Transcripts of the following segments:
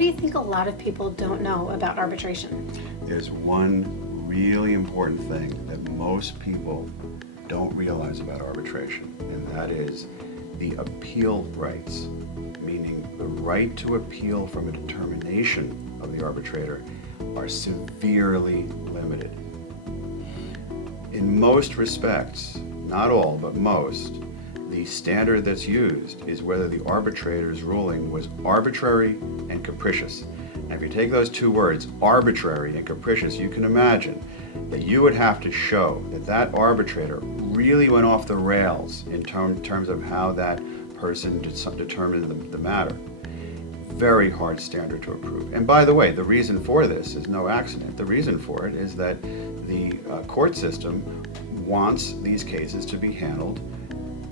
do you think a lot of people don't know about arbitration? There's one really important thing that most people don't realize about arbitration, and that is the appeal rights, meaning the right to appeal from a determination of the arbitrator are severely limited. In most respects, not all, but most, the standard that's used is whether the arbitrator's ruling was arbitrary and capricious. Now, if you take those two words, arbitrary and capricious, you can imagine that you would have to show that that arbitrator really went off the rails in terms of how that person determined the matter. Very hard standard to approve. And by the way, the reason for this is no accident. The reason for it is that the court system wants these cases to be handled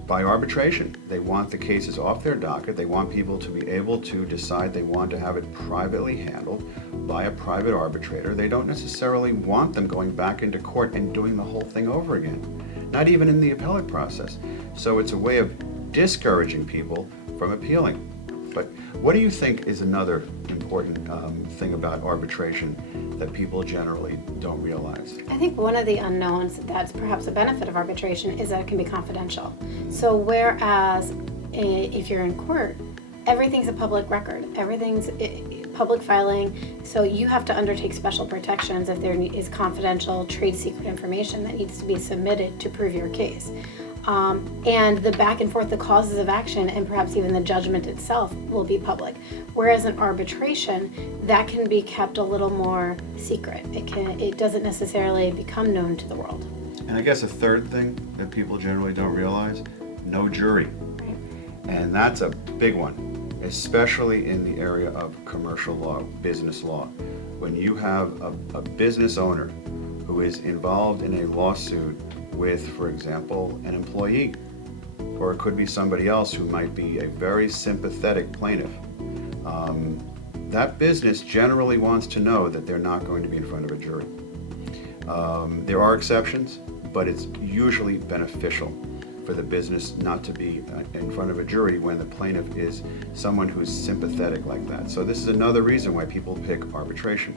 by arbitration. They want the cases off their docket. They want people to be able to decide they want to have it privately handled by a private arbitrator. They don't necessarily want them going back into court and doing the whole thing over again, not even in the appellate process. So it's a way of discouraging people from appealing. But what do you think is another important thing about arbitration that people generally don't realize? I think one of the unknowns that's perhaps a benefit of arbitration is that it can be confidential. So whereas if you're in court, everything's a public record, everything's public filing, so you have to undertake special protections if there is confidential trade secret information that needs to be submitted to prove your case. And the back and forth, the causes of action, and perhaps even the judgment itself will be public. Whereas in arbitration, that can be kept a little more secret. It doesn't necessarily become known to the world. And I guess a third thing that people generally don't realize, no jury. Right. And that's a big one, especially in the area of commercial law, business law. When you have a business owner who is involved in a lawsuit with, for example, an employee, or it could be somebody else who might be a very sympathetic plaintiff. That business generally wants to know that they're not going to be in front of a jury. There are exceptions, but it's usually beneficial for the business not to be in front of a jury when the plaintiff is someone who's sympathetic like that. So this is another reason why people pick arbitration.